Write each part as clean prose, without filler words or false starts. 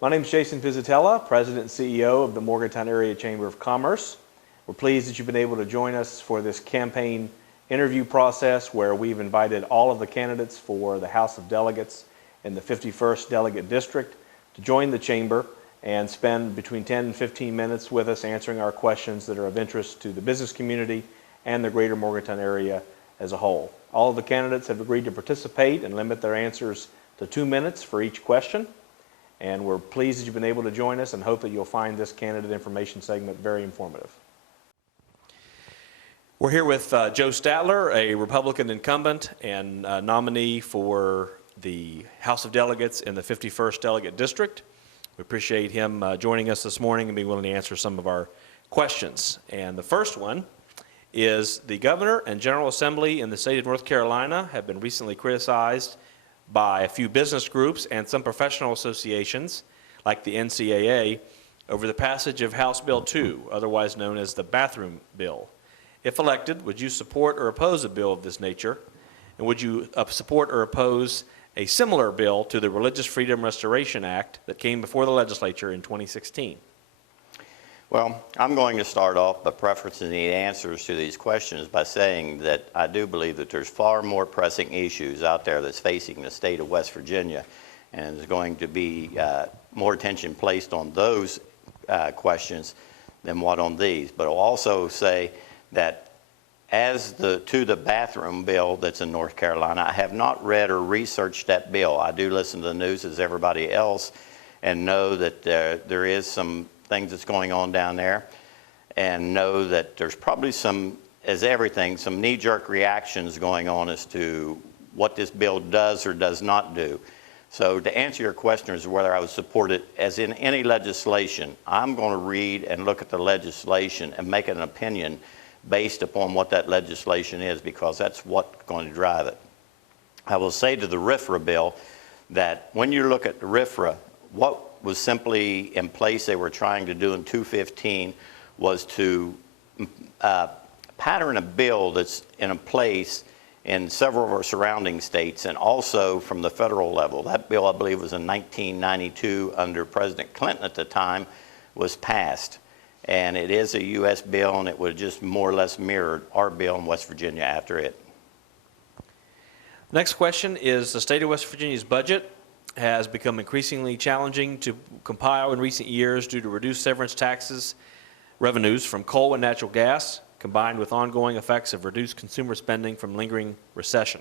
My name is Jason Pizatella, President and CEO of the Morgantown Area Chamber of Commerce. We're pleased that you've been able to join us for this campaign interview process where we've invited all of the candidates for the House of Delegates in the 51st Delegate District to join the Chamber and spend between 10 and 15 minutes with us answering our questions that are of interest to the business community and the greater Morgantown area as a whole. All of the candidates have agreed to participate and limit their answers to 2 minutes for each question. And we're pleased that you've been able to join us and hope that you'll find this candidate information segment very informative. We're here with Joe Statler, a Republican incumbent and nominee for the House of Delegates in the 51st Delegate District. We appreciate him joining us this morning and being willing to answer some of our questions. And the first one is the Governor and General Assembly in the state of North Carolina have been recently criticized by a few business groups and some professional associations, like the NCAA, over the passage of House Bill 2, otherwise known as the Bathroom Bill. If elected, would you support or oppose a bill of this nature? And would you support or oppose a similar bill to the Religious Freedom Restoration Act that came before the legislature in 2016? Well, I'm going to start off by preferencing the answers to these questions by saying that I do believe that there's far more pressing issues out there that's facing the state of West Virginia, and there's going to be more attention placed on those questions than what on these. But I'll also say that as to the bathroom bill that's in North Carolina, I have not read or researched that bill. I do listen to the news as everybody else and know that there is some things that's going on down there, and know that there's probably some, as everything, some knee-jerk reactions going on as to what this bill does or does not do. So to answer your question as to whether I would support it, as in any legislation, I'm going to read and look at the legislation and make an opinion based upon what that legislation is, because that's what's going to drive it. I will say to the RFRA bill that when you look at the RFRA, what was simply in place they were trying to do in 215 was to pattern a bill that's in a place in several of our surrounding states and also from the federal level. That bill, I believe, was in 1992 under President Clinton at the time, was passed. And it is a U.S. bill, and it would just more or less mirrored our bill in West Virginia after it. Next question is, the state of West Virginia's budget has become increasingly challenging to compile in recent years due to reduced severance taxes revenues from coal and natural gas, combined with ongoing effects of reduced consumer spending from lingering recession.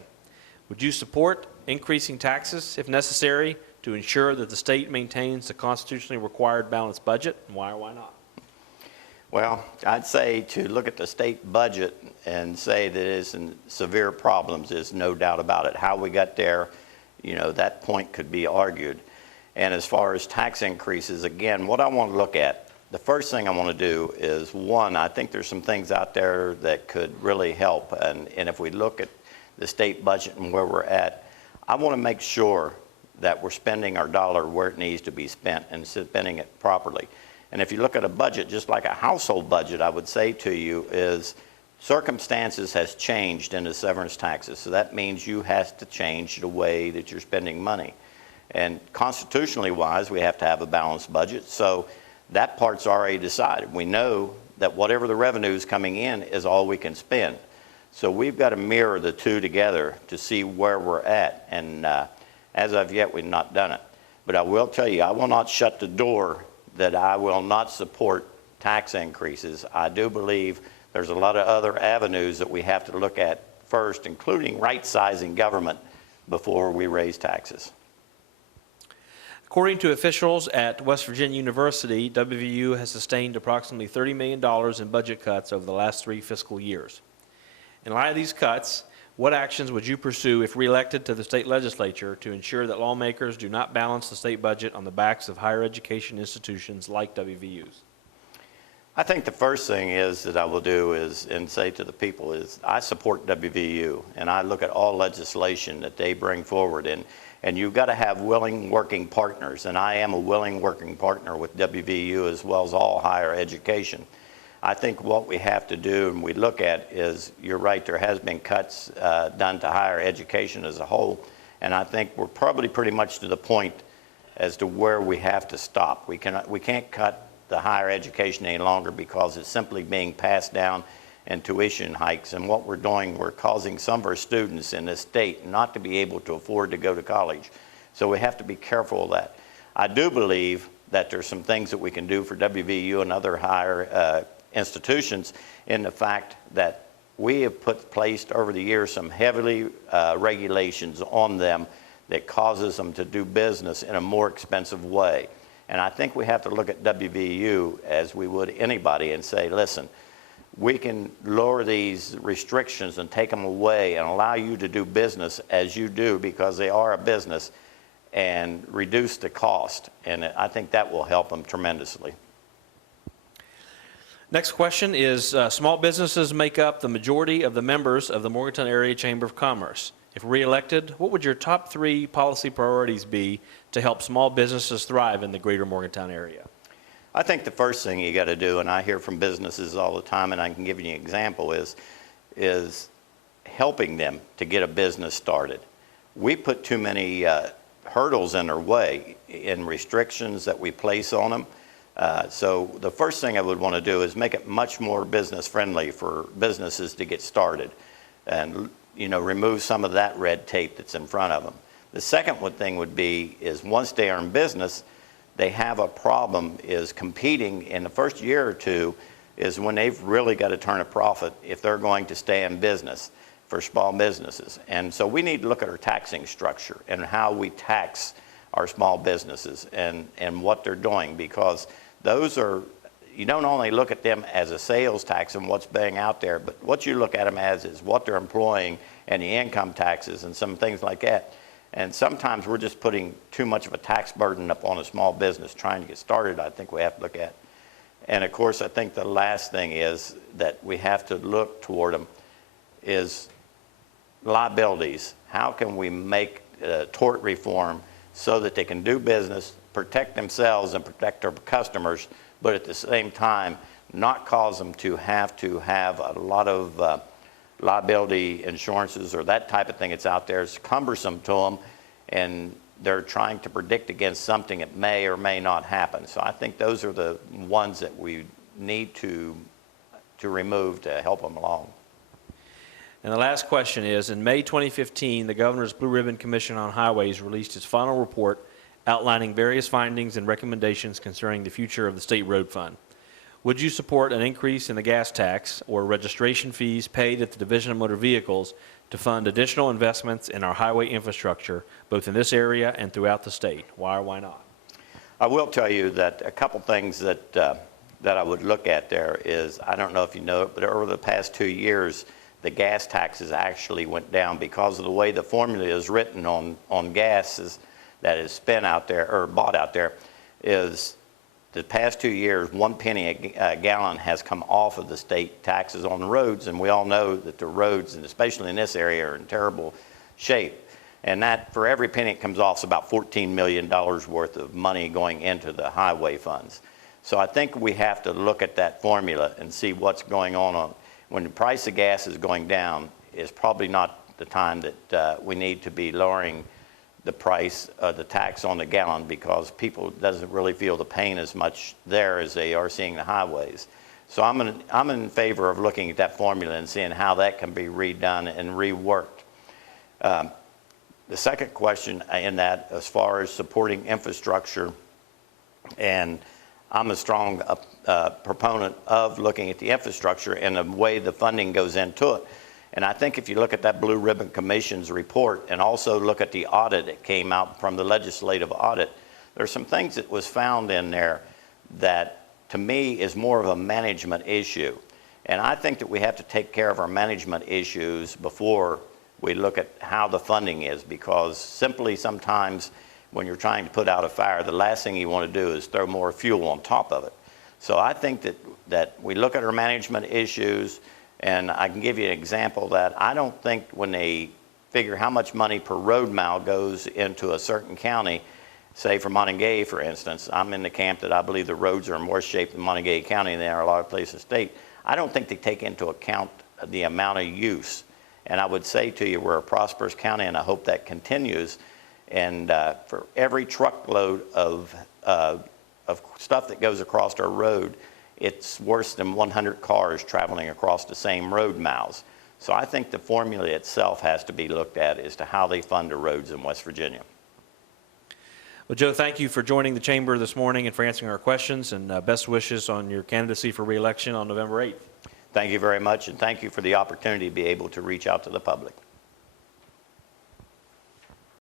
Would you support increasing taxes, if necessary, to ensure that the state maintains the constitutionally required balanced budget, and why or why not? Well, I'd say to look at the state budget and say that it is in severe problems is no doubt about it. How we got there, you know, that point could be argued. And as far as tax increases, again, what I want to look at, the first thing I want to do is, one, I think there's some things out there that could really help. And if we look at the state budget and where we're at, I want to make sure that we're spending our dollar where it needs to be spent and spending it properly. And if you look at a budget, just like a household budget, I would say to you is, circumstances has changed in the severance taxes. So that means you have to change the way that you're spending money. And constitutionally wise, we have to have a balanced budget. So that part's already decided. We know that whatever the revenue is coming in is all we can spend. So we've got to mirror the two together to see where we're at. And as of yet, we've not done it. But I will tell you, I will not shut the door that I will not support tax increases. I do believe there's a lot of other avenues that we have to look at first, including right-sizing government before we raise taxes. According to officials at West Virginia University, WVU has sustained approximately $30 million in budget cuts over the last 3 fiscal years. In light of these cuts, what actions would you pursue if reelected to the state legislature to ensure that lawmakers do not balance the state budget on the backs of higher education institutions like WVU's? I think the first thing is that I will do is, and say to the people, is I support WVU, and I look at all legislation that they bring forward, and you've got to have willing working partners, and I am a willing working partner with WVU as well as all higher education. I think what we have to do and we look at is, you're right, there has been cuts done to higher education as a whole, and I think we're probably pretty much to the point as to where we have to stop. We can't cut the higher education any longer because it's simply being passed down in tuition hikes. And what we're doing, we're causing some of our students in this state not to be able to afford to go to college. So we have to be careful of that. I do believe that there's some things that we can do for WVU and other higher institutions in the fact that we have placed over the years some heavily regulations on them that causes them to do business in a more expensive way. And I think we have to look at WVU as we would anybody and say, listen, we can lower these restrictions and take them away and allow you to do business as you do because they are a business and reduce the cost. And I think that will help them tremendously. Next question is, small businesses make up the majority of the members of the Morgantown Area Chamber of Commerce. If reelected, what would your top 3 policy priorities be to help small businesses thrive in the greater Morgantown area? I think the first thing you got to do, and I hear from businesses all the time, and I can give you an example, is helping them to get a business started. We put too many hurdles in their way in restrictions that we place on them. So the first thing I would want to do is make it much more business friendly for businesses to get started and remove some of that red tape that's in front of them. The second thing would be is once they are in business, they have a problem is competing in the first year or two is when they've really got to turn a profit if they're going to stay in business for small businesses. And so we need to look at our taxing structure and how we tax our small businesses and what they're doing, because those are, you don't only look at them as a sales tax and what's being out there, but what you look at them as is what they're employing and the income taxes and some things like that. And sometimes we're just putting too much of a tax burden up on a small business trying to get started, I think we have to look at. And of course, I think the last thing is that we have to look toward them is liabilities. How can we make tort reform so that they can do business, protect themselves and protect their customers, but at the same time not cause them to have a lot of liability insurances or that type of thing that's out there. It's cumbersome to them, and they're trying to predict against something that may or may not happen. So I think those are the ones that we need to remove to help them along. And the last question is, in May 2015, the Governor's Blue Ribbon Commission on Highways released its final report outlining various findings and recommendations concerning the future of the State Road Fund. Would you support an increase in the gas tax or registration fees paid at the Division of Motor Vehicles to fund additional investments in our highway infrastructure, both in this area and throughout the state? Why or why not? I will tell you that a couple things that I would look at there is, I don't know if you know it, but over the past 2 years, the gas taxes actually went down because of the way the formula is written on gases that is spent out there or bought out there. Is the past 2 years, 1 penny a gallon has come off of the state taxes on the roads, and we all know that the roads, and especially in this area, are in terrible shape. And that, for every penny it comes off, is about $14 million worth of money going into the highway funds. So I think we have to look at that formula and see what's going on. When the price of gas is going down, is probably not the time that we need to be lowering the price of the tax on the gallon, because people doesn't really feel the pain as much there as they are seeing the highways. So I'm in favor of looking at that formula and seeing how that can be redone and reworked. The second question in that, as far as supporting infrastructure, and I'm a strong proponent of looking at the infrastructure and the way the funding goes into it. And I think if you look at that Blue Ribbon Commission's report and also look at the audit that came out from the legislative audit, there's some things that was found in there that to me is more of a management issue. And I think that we have to take care of our management issues before we look at how the funding is, because simply sometimes when you're trying to put out a fire, the last thing you want to do is throw more fuel on top of it. So I think that we look at our management issues. And I can give you an example that I don't think when they figure how much money per road mile goes into a certain county, say for Montague, for instance, I'm in the camp that I believe the roads are in more shape in Montague County than they are a lot of places in the state. I don't think they take into account the amount of use. And I would say to you, we're a prosperous county, and I hope that continues. And for every truckload of stuff that goes across our road, it's worse than 100 cars traveling across the same road miles. So I think the formula itself has to be looked at as to how they fund the roads in West Virginia. Well, Joe, thank you for joining the chamber this morning and for answering our questions, and best wishes on your candidacy for re-election on November 8th. Thank you very much, and thank you for the opportunity to be able to reach out to the public.